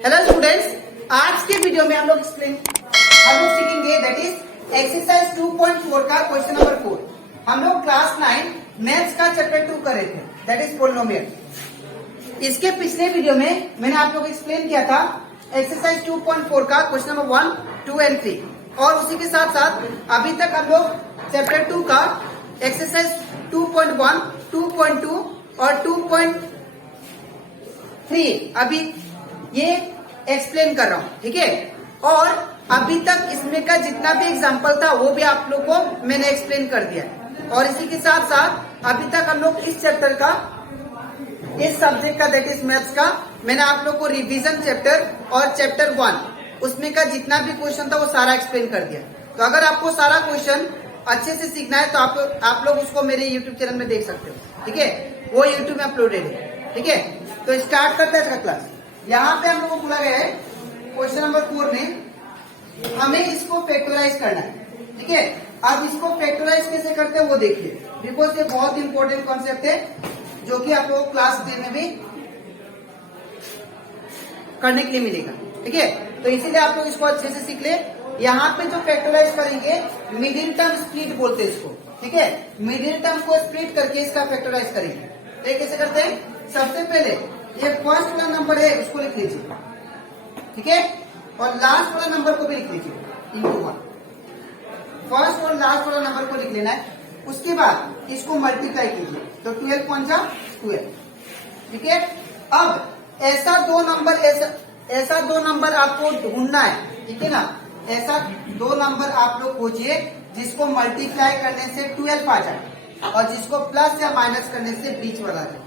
Hello students, आज के video में हम लोग सीखेंगे दैट इज एक्सरसाइज 2.4 का क्वेश्चन नंबर 4। हम लोग क्लास 9 मैथ्स का चैप्टर 2 कर रहे थे दैट इज पोलिनोमियल। इसके पिछले वीडियो में मैंने आप लोग को एक्सप्लेन किया था एक्सरसाइज 2.4 का क्वेश्चन नंबर 1, 2 एंड 3 और उसी के साथ साथ अभी तक हम लोग चैप्टर 2 का एक्सरसाइज 2.1, 2.2 और 2.3 अभी ये एक्सप्लेन कर रहा हूँ, ठीक है। और अभी तक इसमें का जितना भी एग्जांपल था वो भी आप लोग को मैंने एक्सप्लेन कर दिया और इसी के साथ साथ अभी तक हम लोग इस चैप्टर का, इस सब्जेक्ट का दैट इज मैथ्स का मैंने आप लोग को रिवीजन चैप्टर और चैप्टर 1 उसमें का जितना भी क्वेश्चन था वो सारा एक्सप्लेन कर दिया। तो अगर आपको सारा क्वेश्चन अच्छे से सीखना है तो आप लोग उसको मेरे यूट्यूब चैनल में देख सकते हो, ठीक है। वो यूट्यूब में अपलोडेड है, ठीक है। तो स्टार्ट करते हैं इसका क्लास। यहाँ पे हम लोग को बोला गया है क्वेश्चन नंबर 4 में हमें इसको फैक्टराइज करना है, ठीक है। अब इसको फैक्टराइज कैसे करते हैं वो देखिए, बिकॉज ये बहुत इंपॉर्टेंट कॉन्सेप्ट है जो कि आप लोग क्लास 10 में भी करने के लिए मिलेगा, ठीक है। तो इसीलिए आप लोग इसको अच्छे से सीख ले। यहाँ पे जो फैक्टराइज करेंगे मिडिल टर्म स्प्लिट बोलते हैं इसको, ठीक है। मिडिल टर्म को स्प्लिट करके इसका फैक्टराइज करेंगे। तो कैसे करते हैं, सबसे पहले ये फर्स्ट वाला नंबर है उसको लिख लीजिए, ठीक है। और लास्ट वाला नंबर को भी लिख लीजिए इंटू 1। फर्स्ट और लास्ट वाला नंबर को लिख लेना है। उसके बाद इसको मल्टीप्लाई कीजिए तो 12 × 12, ठीक है। अब ऐसा दो नंबर आपको ढूंढना है, ठीक है ना। ऐसा दो नंबर आप लोग खोजिए जिसको मल्टीप्लाई करने से 12 आ जाए और जिसको प्लस या माइनस करने से बीच वाला जाए,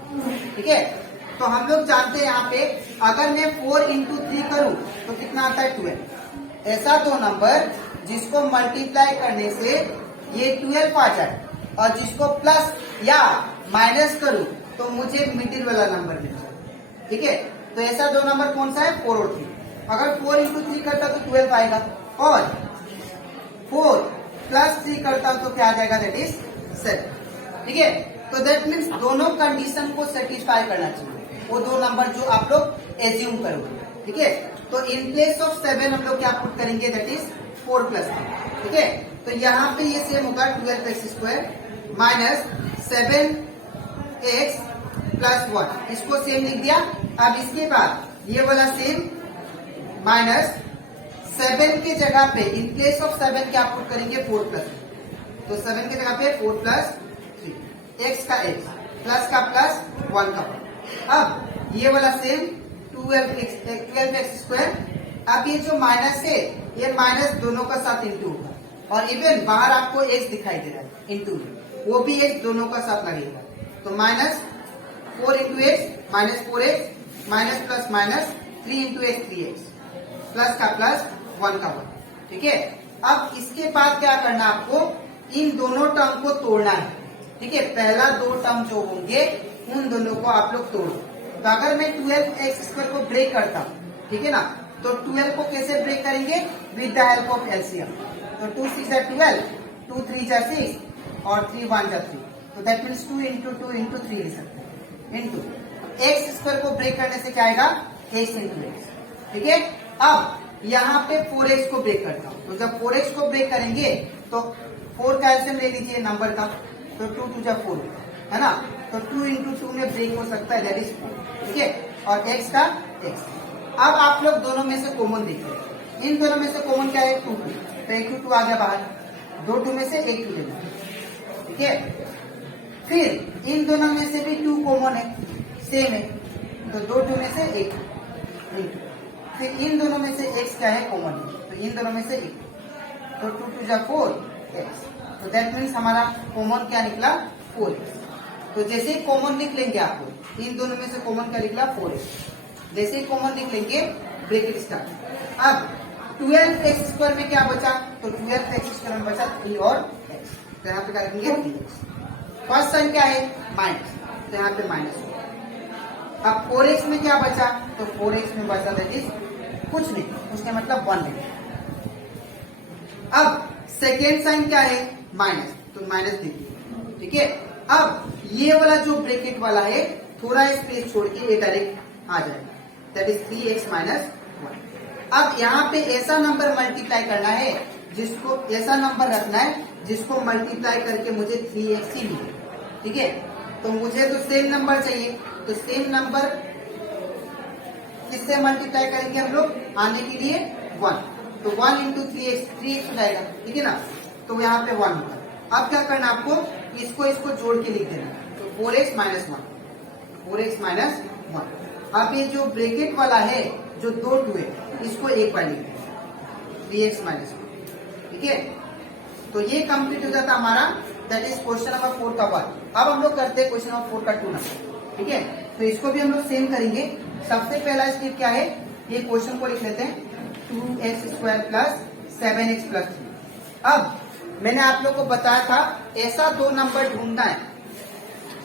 ठीक है। तो हम लोग जानते हैं यहाँ पे अगर मैं 4 × 3 करूं तो कितना आता है 12। ऐसा दो नंबर जिसको मल्टीप्लाई करने से ये 12 आ जाए और जिसको प्लस या माइनस करूं तो मुझे मिडिल वाला नंबर मिल जाए, ठीक है। तो ऐसा दो नंबर कौन सा है, 4 और 3। अगर 4 × 3 करता तो 12 आएगा और 4 + 3 करता तो क्या आ जाएगा, दैट इज 7, ठीक है। तो दैट मीन्स दोनों कंडीशन को सेटिस्फाई करना चाहिए, वो दो नंबर जो आप लोग एज्यूम करोगे, ठीक है। तो इन प्लेस ऑफ 7 हम लोग क्या पुट करेंगे, दैट इज 4 + 3, ठीक है। तो यहाँ पे ये सेम होगा 12x² माइनस 7x + 1, इसको सेम लिख दिया। अब इसके बाद ये वाला सेम माइनस 7 के जगह पे इन प्लेस ऑफ 7 क्या पुट करेंगे, 4 + 3। तो 7 की जगह पे 4 + 3, x का x प्लस का प्लस 1 का 1। अब ये वाला सेम 12x²। अब ये जो माइनस है ये माइनस दोनों का साथ इंटू होगा और इवन बाहर आपको x दिखाई दे रहा है इंटू, वो भी x दोनों का साथ लगेगा। तो -4 × x minus 4x minus plus minus 3 × x 3x plus का प्लस 1 का 1, ठीक है। अब इसके बाद क्या करना, आपको इन दोनों टर्म को तोड़ना है, ठीक है। पहला दो टर्म जो होंगे उन दोनों को आप लोग तोड़ो। तो अगर मैं 12x² को ब्रेक करता हूँ, ठीक है ना, तो 12 को कैसे ब्रेक करेंगे, with the help of LCM. तो 2 × 6 = 12, 2 × 3 = 6 और 3 × 1 = 3। तो दैट मीन्स 2 × 2 × 3 लिख सकते हैं इंटू x² को ब्रेक करने से क्या आएगा, x × x, ठीक है। अब यहाँ पे 4x को ब्रेक करता हूँ। तो जब 4x को ब्रेक करेंगे तो 4 का एलसीएम ले लीजिए नंबर का, तो 2 × 2 = 4 है ना। तो 2 × 2 में ब्रेक हो सकता है, दैट इज 4, ठीक है। और x का x। अब आप लोग दोनों में से कॉमन देखिए, इन दोनों में से कॉमन क्या है, 2 तो 1 × 2 आ गया बाहर, 2 2 में से 1 2 लेना, ठीक है। फिर इन दोनों में से भी 2 कॉमन है, सेम है, तो 2 2 में से 1 2। फिर इन दोनों में से x क्या है, कॉमन है, तो इन दोनों में से 1, तो 2 × 2 = 4x। तो दैट मीन्स हमारा कॉमन क्या निकला, 4x। तो जैसे ही कॉमन लिख लेंगे आपको, इन दोनों में से कॉमन क्या निकला, 4x। जैसे ही कॉमन लिख लेंगे ब्रैकेट स्टार्ट। अब 12x² में क्या बचा, तो 12x² में बचा 3 और x, तो यहाँ पे क्या लिखेंगे 3x। फर्स्ट साइन क्या है, माइनस, तो यहाँ पे माइनस होगा। अब 4x में क्या बचा, तो 4x में बचा दैट इज कुछ नहीं, उसका मतलब 1 नहीं। अब सेकेंड साइन क्या है, माइनस, तो माइनस देखिए, ठीक है। अब ये वाला जो ब्रैकेट वाला है थोड़ा स्पेस छोड़ के ये डायरेक्ट आ जाएगा, दैट इज 3x - अब यहाँ पे ऐसा नंबर मल्टीप्लाई करना है जिसको, ऐसा नंबर रखना है जिसको मल्टीप्लाई करके मुझे 3x ही मिले। ठीक है, तो मुझे तो सेम नंबर चाहिए, तो सेम नंबर किससे मल्टीप्लाई करेंगे हम लोग आने के लिए 1, तो 1 इंटू 3x हो जाएगा। ठीक है ना, तो यहाँ पे 1 होगा। अब क्या करना आपको, इसको जोड़ के लिख देना, तो 4x माइनस 1, 4x माइनस 1। अब ये जो ब्रैकेट वाला है जो 2 2 है इसको एक बार लिख देना 3x माइनस 1। ठीक है, तो ये कंप्लीट हो जाता हमारा, दैट इज क्वेश्चन नंबर 4 का 1। अब हम लोग करते हैं क्वेश्चन नंबर 4 का 2 नंबर। ठीक है, तो इसको भी हम लोग सेम करेंगे। सबसे पहला स्टेप क्या है, ये क्वेश्चन को लिख लेते हैं 2x square plus 7x plus 3। अब मैंने आप लोग को बताया था ऐसा दो नंबर ढूंढना है।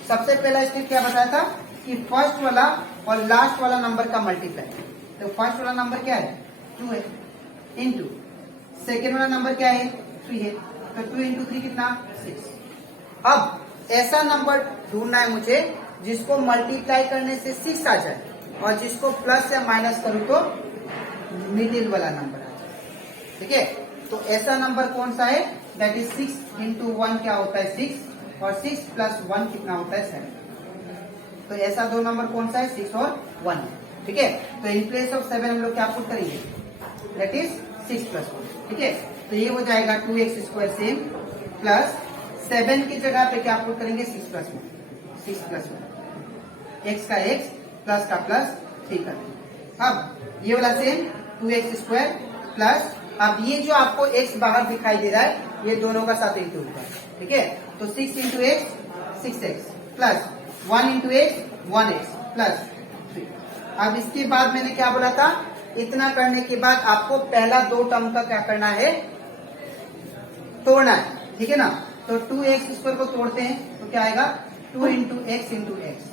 सबसे पहला स्टेप क्या बताया था कि फर्स्ट वाला और लास्ट वाला नंबर का मल्टीप्लाई। तो फर्स्ट वाला नंबर क्या है 2 है, इंटू सेकेंड वाला नंबर क्या है 3 है, तो 2 इंटू 3 कितना 6। अब ऐसा नंबर ढूंढना है मुझे जिसको मल्टीप्लाई करने से 6 आ जाए और जिसको प्लस या माइनस करूं तो मिडिल वाला नंबर आ जाए। ठीक है, तो ऐसा नंबर कौन सा है, दैट इज 6 इंटू 1 क्या होता है 6 और 6 प्लस 1 कितना होता है 7। तो ऐसा दो नंबर कौन सा है 6 और 1। ठीक है, तो इन प्लेस ऑफ 7 हम लोग क्या पुट करेंगे, दैट इज 6 प्लस 1। ठीक है, तो ये हो जाएगा 2x स्क्वायर सेम प्लस 7 की जगह पे क्या पुट करेंगे 6 प्लस 1, 6 प्लस 1, x का x प्लस का प्लस 3 का। अब ये वाला सेम 2x स्क्वायर प्लस, अब ये जो आपको x बाहर दिखाई दे रहा है ये दोनों का साथ इंटू होगा। ठीक है, तो 6 into x 6x plus 1 into x 1x plus 3। अब इसके बाद मैंने क्या बोला था, इतना करने के बाद आपको पहला दो टर्म का क्या करना है, तोड़ना है। ठीक है ना, तो 2x स्क्वायर को तोड़ते हैं तो क्या आएगा 2 इंटू x।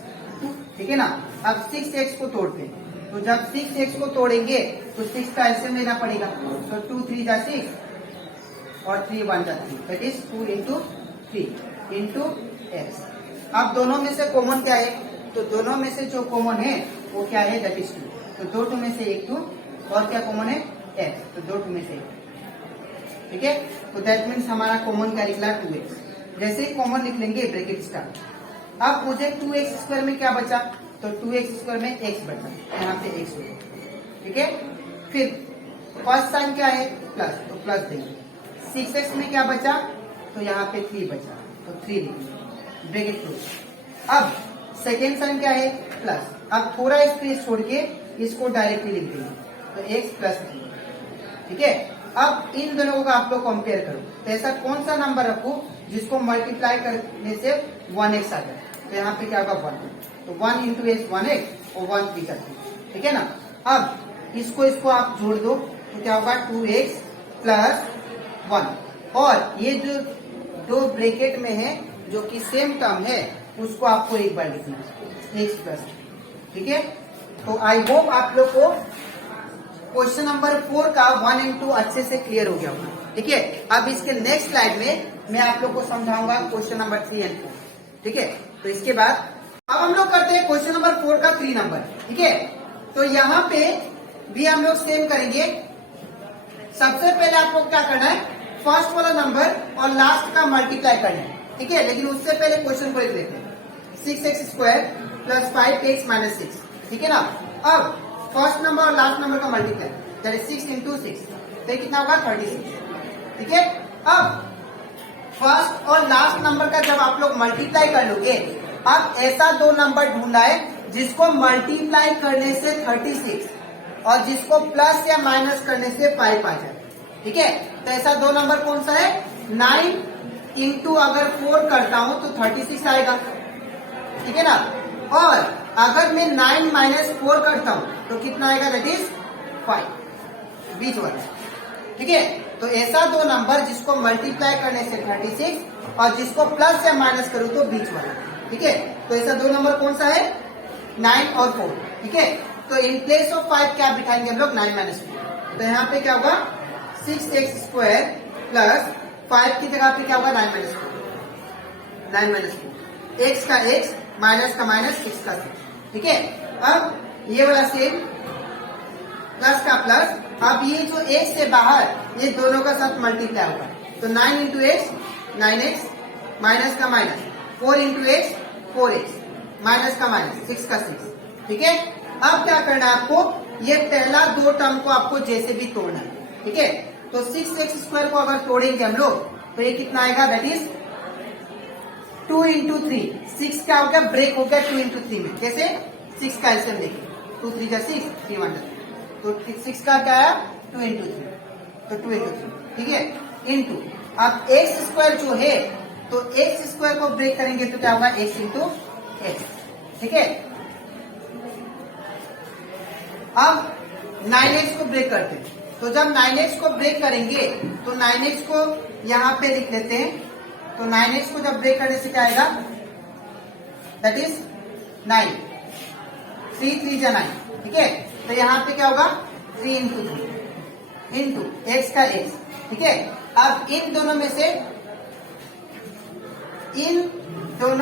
ठीक है ना, अब 6x को तोड़ते हैं, तो जब 6x को तोड़ेंगे तो 6 का एलसीएम लेना पड़ेगा, तो 2 3 जा 6 और 3 1 जा 3, that is 2 into 3 into x। अब दोनों में से कॉमन क्या है, तो दोनों में से जो कॉमन है वो क्या है, दैट इज 2, तो 2 में से एक 2 और क्या कॉमन है x, तो 2 में से एक। ठीक है, तो दैट मीन्स हमारा कॉमन क्या निकला 2x। जैसे ही कॉमन निकलेंगे ब्रैकेट स्टार्ट। अब मुझे 2x स्क्वायर में क्या बचा, तो 2x स्क्वायर में x बचा, यहाँ पे x होगा। ठीक है, फिर फर्स्ट साइन क्या है प्लस, तो प्लस देंगे। 6x में क्या बचा, तो यहाँ पे 3 बचा, तो 3 लिखेंगे ब्रैकेट क्लोज। अब सेकेंड साइन क्या है प्लस, अब थोड़ा स्पेस छोड़ के इसको डायरेक्टली लिख देंगे, तो x प्लस 3। ठीक है, अब इन दोनों का आप लोग कंपेयर करो, तो ऐसा कौन सा नंबर रखो जिसको मल्टीप्लाई करने से 1x आ जाए, तो यहाँ पे क्या होगा 1, तो 1 इंटू x 1x और 1 3 करते। ठीक है ना, अब इसको आप जोड़ दो तो क्या होगा 2x प्लस 1, और ये जो दो ब्रैकेट में है जो कि सेम टर्म है उसको आपको एक बार लिखना है x प्लस। ठीक है, तो आई होप आप लोग को क्वेश्चन नंबर 4 का 1 and 2 अच्छे से क्लियर हो गया होगा। ठीक है, अब इसके नेक्स्ट स्लाइड में मैं आप लोग को समझाऊंगा क्वेश्चन नंबर 3 and 4। ठीक है, तो इसके बाद अब हम लोग करते हैं क्वेश्चन नंबर 4 का 3 नंबर। ठीक है, तो यहाँ पे भी हम लोग सेम करेंगे। सबसे पहले आपको क्या करना है, फर्स्ट वाला नंबर और लास्ट का मल्टीप्लाई करना है। ठीक है, लेकिन उससे पहले क्वेश्चन को लिख लेते हैं 6x square plus 5x minus 6। ठीक है ना, अब फर्स्ट नंबर और लास्ट नंबर का मल्टीप्लाई, दैट इज 6 इंटू 6, तो ये कितना होगा 36। ठीक है, अब फर्स्ट और लास्ट नंबर का जब आप लोग मल्टीप्लाई कर लोगे, अब ऐसा दो नंबर ढूंढना है जिसको मल्टीप्लाई करने से 36 और जिसको प्लस या माइनस करने से 5 आ जाए। ठीक है, तो ऐसा दो नंबर कौन सा है, 9 इंटू अगर 4 करता हूं तो 36 आएगा। ठीक है ना, और अगर मैं 9 माइनस 4 करता हूं तो कितना आएगा, दैट इज 5, बीच वाला। ठीक है, तो ऐसा दो नंबर जिसको मल्टीप्लाई करने से 36 और जिसको प्लस या माइनस करूं तो बीच वाला। ठीक है, तो ऐसा दो नंबर कौन सा है, 9 और 4। ठीक है, तो इन प्लेस ऑफ 5 क्या बिठाएंगे हम लोग, 9 माइनस 4, तो यहाँ पे क्या होगा 6x स्क्वायर प्लस 5 की जगह पे क्या होगा 9 माइनस 4, 9 माइनस 4, x का x माइनस का माइनस 6 का 6। ठीक है, अब ये वाला सेम प्लस का प्लस, अब ये जो x से बाहर ये दोनों का साथ मल्टीप्लाई होगा, तो 9 इंटू एक्स 9x, माइनस का minus 4 into x 4x, minus का माइनस 6 का 6। ठीक है, अब क्या करना है आपको, ये पहला दो टर्म को आपको जैसे भी तोड़ना है। ठीक है, तो 6x² को अगर तोड़ेंगे हम लोग तो ये कितना आएगा, दैट इज 2 इंटू 3। 6 क्या हो गया, ब्रेक हो गया 2 इंटू 3 में। कैसे, 6 का एलसीएम देखिए, 2 3 जा 6, 3 1 जा, तो 6 का क्या है 2 इंटू 3, तो 2 इंटू 3। ठीक है, इंटू अब x² जो है, तो x² को ब्रेक करेंगे तो क्या होगा, x इंटू एक्स। ठीक है, अब 9x को ब्रेक करते हैं, तो जब 9x को ब्रेक करेंगे तो 9x को यहां पे लिख लेते हैं, तो 9x को जब ब्रेक करने से क्या आएगा, दैट इज 9, 3 3 जा 9। ठीक है, तो यहां पे क्या होगा 3 इंटू 3 इंटू एक्स का एक्स। ठीक है, अब इन दोनों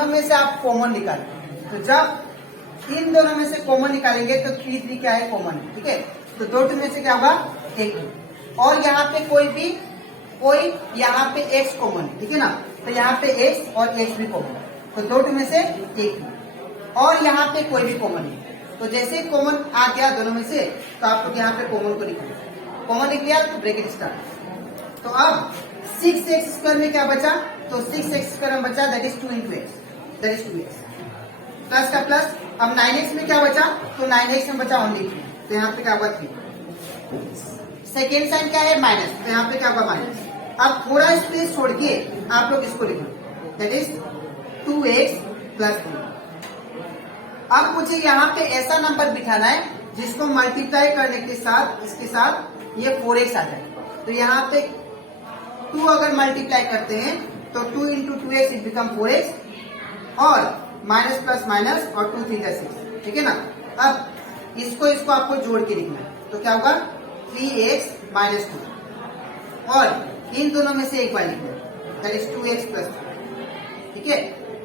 में से आप कॉमन निकालें, तो जब इन दोनों में से कॉमन निकालेंगे तो 3 3 क्या है, कॉमन है। ठीक है, तो 2 2 में से क्या होगा 1, और यहाँ पे कोई यहाँ पे x कॉमन है। ठीक है ना, तो यहाँ पे x और x भी कॉमन है, तो 2 2 में से 1, और यहाँ पे कोई भी कॉमन नहीं, तो जैसे कॉमन आ गया दोनों में से, तो आपको यहाँ पे कॉमन को निकालना, कॉमन निकल गया तो ब्रैकेट स्टार्ट। तो अब 6x² में क्या बचा, तो 6x² में बचा that is 2 into x, that is 2x, plus का प्लस। अब 9x में क्या बचा, तो 9x में बचा ओनली 3, तो यहाँ पे क्या होगा 3। सेकेंड साइन क्या है, माइनस, तो यहाँ पे क्या होगा माइनस। अब थोड़ा स्पेस छोड़ के आप लोग इसको लिखो, दैट इज 2x प्लस 3। अब मुझे यहाँ पे ऐसा नंबर बिठाना है जिसको मल्टीप्लाई करने के साथ इसके साथ ये 4x आ जाए, तो यहाँ पे 2 अगर मल्टीप्लाई करते हैं तो 2 into 2x it become 4x, और माइनस प्लस माइनस, और 2 3 6। ठीक है ना, अब इसको आपको जोड़ के लिखना है, तो क्या होगा 3x माइनस 2, और इन दोनों में से एक बार लिखना है, दैट इज 2x प्लस 2। ठीक है,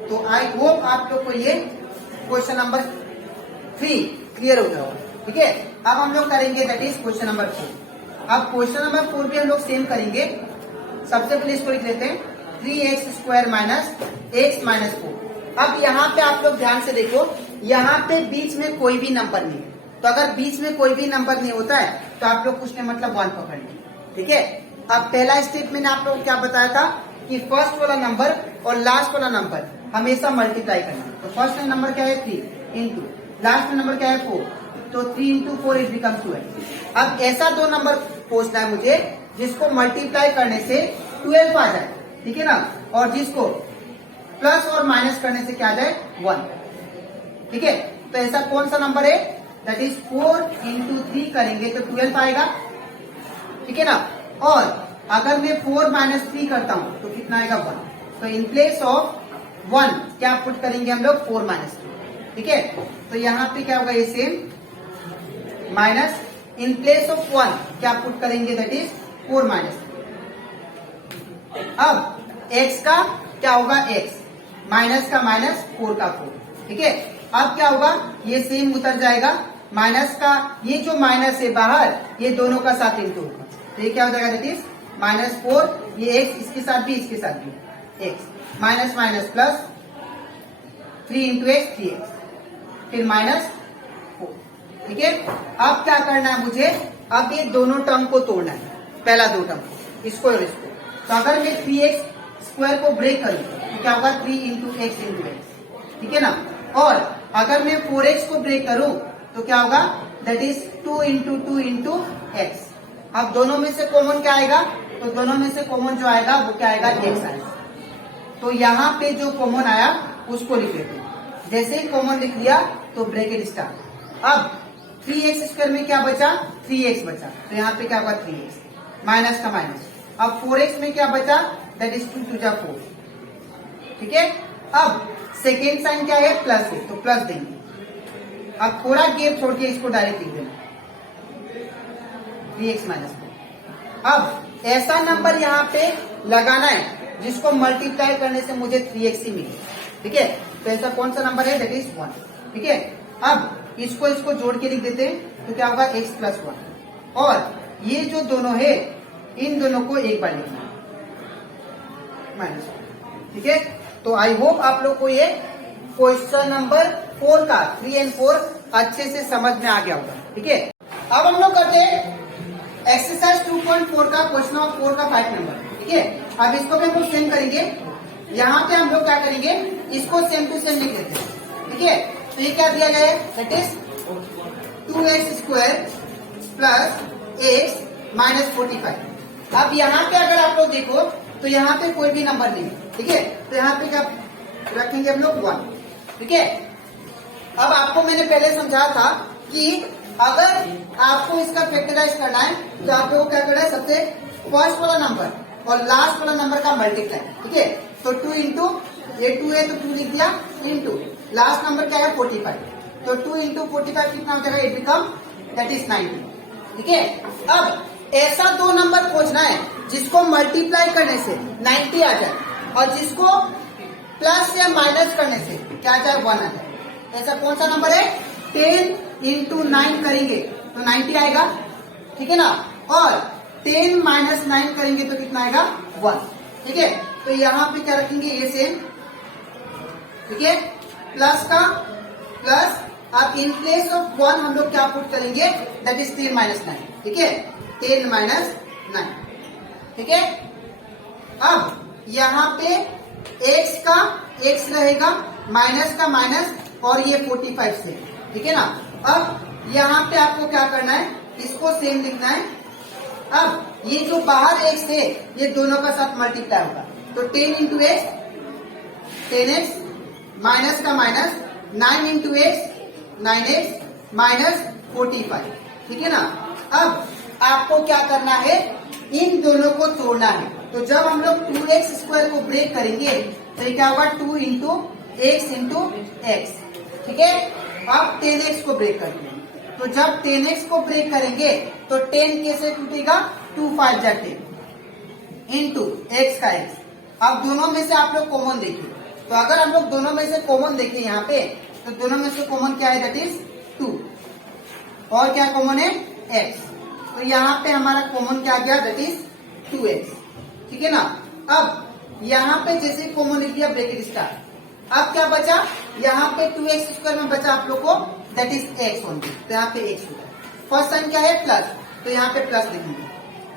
तो आई होप आप लोग को ये क्वेश्चन नंबर 3 क्लियर हो गया होगा। ठीक है, अब हम लोग करेंगे दैट इज क्वेश्चन नंबर 4। अब क्वेश्चन नंबर 4 भी हम लोग सेम करेंगे। सबसे पहले इसको लिख लेते हैं, 3x² माइनस x माइनस 4। अब यहाँ पे आप लोग ध्यान से देखो, यहाँ पे बीच में कोई भी नंबर नहीं है, तो अगर बीच में कोई भी नंबर नहीं होता है तो आप लोग कुछ नहीं मतलब 1 पकड़ लेंगे। ठीक है, अब पहला स्टेप मैंने आप लोग को क्या बताया था कि फर्स्ट वाला नंबर और लास्ट वाला नंबर हमेशा मल्टीप्लाई करना। तो फर्स्ट नंबर क्या है 3 इंटू लास्ट नंबर क्या है 4, तो 3 इंटू 4 इट बिकम 12। अब ऐसा दो नंबर पूछना है मुझे जिसको मल्टीप्लाई करने से 12 आ जाए। ठीक है ना, और जिसको प्लस और माइनस करने से क्या आ जाए 1। ठीक है, तो ऐसा कौन सा नंबर है, दैट इज 4 इंटू 3 करेंगे तो 12 आएगा। ठीक है ना, और अगर मैं 4 माइनस 3 करता हूं तो कितना आएगा 1, तो इन प्लेस ऑफ 1 क्या पुट करेंगे हम लोग 4 माइनस 3। ठीक है, तो यहाँ पे क्या होगा ये same, minus in place of 1 क्या पुट करेंगे दैट इज 4 माइनस 3। अब x का क्या होगा x, माइनस का माइनस 4 का 4। ठीक है, अब क्या होगा ये सेम उतर जाएगा, माइनस का ये जो माइनस है बाहर ये दोनों का साथ इंटू होगा, तो ये क्या हो जाएगा दैट इज -4, ये x इसके साथ भी इसके साथ भी x, minus minus plus 3 into x 3x, फिर -4। ठीक है, अब क्या करना है मुझे, अब ये दोनों टर्म को तोड़ना है, पहला दो टर्म इसको और इसको। तो अगर मैं 3x² को ब्रेक करूं तो क्या होगा 3 इंटू एक्स इंटू एक्स। ठीक है ना, और अगर मैं 4x को ब्रेक करूं तो क्या होगा that is 2 into 2 into x. अब दोनों में से कॉमन क्या आएगा, तो दोनों में से कॉमन जो आएगा वो क्या आएगा x आएगा। तो यहाँ पे जो कॉमन आया उसको लिख लेते हैं, जैसे ही कॉमन लिख लिया तो ब्रैकेट स्टार्ट। अब 3x² में क्या बचा 3x बचा, तो यहाँ पे क्या होगा 3x, माइनस का माइनस। अब 4x में क्या बचा दैट इज 2 2 जा 4। ठीक है, अब सेकेंड साइन क्या है प्लस है, तो प्लस देंगे। अब थोड़ा गैप छोड़ के इसको डायरेक्ट लिख देना 3x माइनस 4। अब ऐसा नंबर यहाँ पे लगाना है जिसको मल्टीप्लाई करने से मुझे 3x ही मिले। ठीक है, तो ऐसा कौन सा नंबर है दैट इज 1। ठीक है, अब इसको जोड़ के लिख देते हैं तो क्या होगा x प्लस 1। और ये जो दोनों है इन दोनों को एक बार लिखना माइनस, ठीक है। तो आई होप आप लोग को ये क्वेश्चन नंबर 4 का 3 और 4 अच्छे से समझ में आ गया होगा, ठीक है। अब हम लोग करते हैं एक्सरसाइज 2.4 का क्वेश्चन नंबर 4 का 5 नंबर, ठीक है। अब इसको भी हम लोग सेम करेंगे। यहाँ पे हम लोग क्या करेंगे, इसको सेम टू सेम लिख देते हैं, ठीक है। तो ये क्या दिया गया है, that is 2x² plus x minus 45। अब यहाँ पे अगर आप लोग देखो तो यहाँ पे कोई भी नंबर नहीं है, ठीक है। तो यहाँ पे क्या रखेंगे हम लोग 1, ठीक है। अब आपको मैंने पहले समझाया था कि अगर आपको इसका फैक्टराइज करना है तो आप लोगों को क्या करना है, सबसे फर्स्ट वाला नंबर और लास्ट वाला नंबर का मल्टीप्लाई, ठीक है। तो 2 इंटू ये 2 है तो 2 लिख दिया, इंटू लास्ट नंबर क्या है 45। तो 2 इंटू 45 कितना हो जाएगा, इट बिकम दैट इज 90, ठीक है। अब ऐसा दो नंबर खोजना है जिसको मल्टीप्लाई करने से 90 आ जाए और जिसको प्लस या माइनस करने से क्या आ जाए 1 आ जाए। ऐसा कौन सा नंबर है, 10 इंटू 9 करेंगे तो 90 आएगा, ठीक है ना। और 10 माइनस 9 करेंगे तो कितना आएगा 1, ठीक है। तो यहाँ पे क्या रखेंगे, ये सेम, ठीक है। प्लस का प्लस, अब इन प्लेस ऑफ 1 हम लोग क्या पुट करेंगे, दैट इज 10 माइनस 9, ठीक है। 10 माइनस 9, ठीक है। अब यहाँ पे x का x रहेगा, माइनस का माइनस, और ये 45 से, ठीक है ना। अब यहाँ पे आपको क्या करना है, इसको सेम लिखना है। अब ये जो बाहर x है ये दोनों का साथ मल्टीप्लाई होगा, तो 10 इंटू एक्स 10x माइनस का minus 9 into x 9x minus 45, ठीक है ना। अब आपको क्या करना है, इन दोनों को तोड़ना है। तो जब हम लोग 2x² को ब्रेक करेंगे तो ये क्या होगा, 2 इंटू एक्स इंटू एक्स, ठीक है। अब 10x को ब्रेक करते हैं, तो जब 10x को ब्रेक करेंगे तो 10 कैसे टूटेगा, 2 5 जा 10 इंटू एक्स का x। अब दोनों में से आप लोग कॉमन देखिए, तो अगर हम लोग दोनों में से कॉमन देखें यहाँ पे, तो दोनों में से कॉमन क्या है, दैट इज 2, और क्या कॉमन है x। तो यहाँ पे हमारा कॉमन क्या गया, दैट इज 2x, ठीक है ना। अब यहाँ पे जैसे कॉमन लिख दिया ब्रैकेट स्टार्ट, अब क्या बचा, यहाँ पे 2x² में बचा आप लोग को, दैट इज x ओनली, तो यहाँ पे x होगा। फर्स्ट साइन क्या है, प्लस, तो यहाँ पे प्लस लिखेंगे।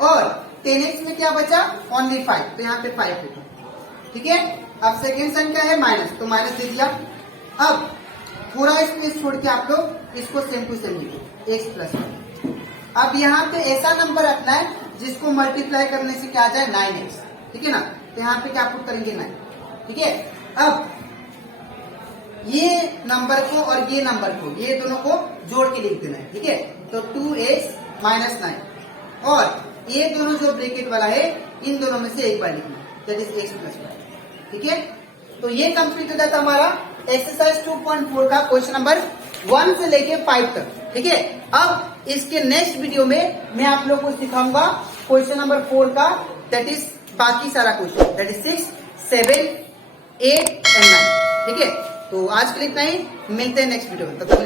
और 10x में क्या बचा, ओनली 5, तो यहाँ पे 5 होगा, ठीक है। अब सेकेंड साइन क्या है, माइनस, तो माइनस दे दिया। अब पूरा स्पेस छोड़ के आप लोग इसको सेम टू सेम लिखो, x प्लस 1। अब यहाँ पे ऐसा नंबर रखना है जिसको मल्टीप्लाई करने से क्या आ जाए, 9x, ठीक है ना। तो यहाँ पे क्या पुट करेंगे 9, ठीक है। अब ये नंबर को और ये नंबर को, ये दोनों को जोड़ के लिख देना है, ठीक है। तो 2x माइनस 9, और ये दोनों जो ब्रैकेट वाला है इन दोनों में से एक बार लिखना, दैट इज x प्लस 1, ठीक है। तो ये कंप्लीट हो जाता हमारा एक्सरसाइज 2.4 का क्वेश्चन नंबर 1 से लेके 5 तक, ठीक है। अब इसके नेक्स्ट वीडियो में मैं आप लोग को सिखाऊंगा क्वेश्चन नंबर 4 का, दैट इज बाकी सारा क्वेश्चन, दैट इज 6, 7, 8 एंड 9, ठीक है। तो आज के लिए इतना ही, मिलते हैं नेक्स्ट वीडियो में, तब तक